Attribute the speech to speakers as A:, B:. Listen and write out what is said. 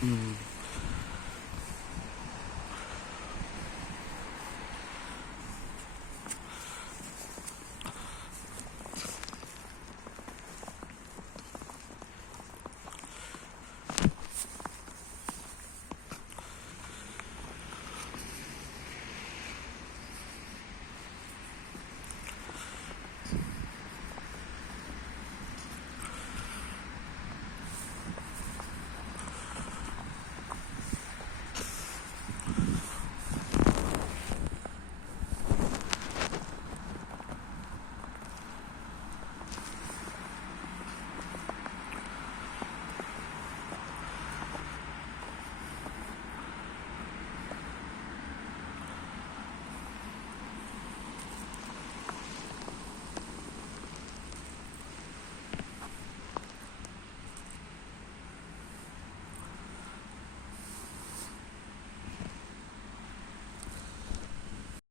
A: 嗯。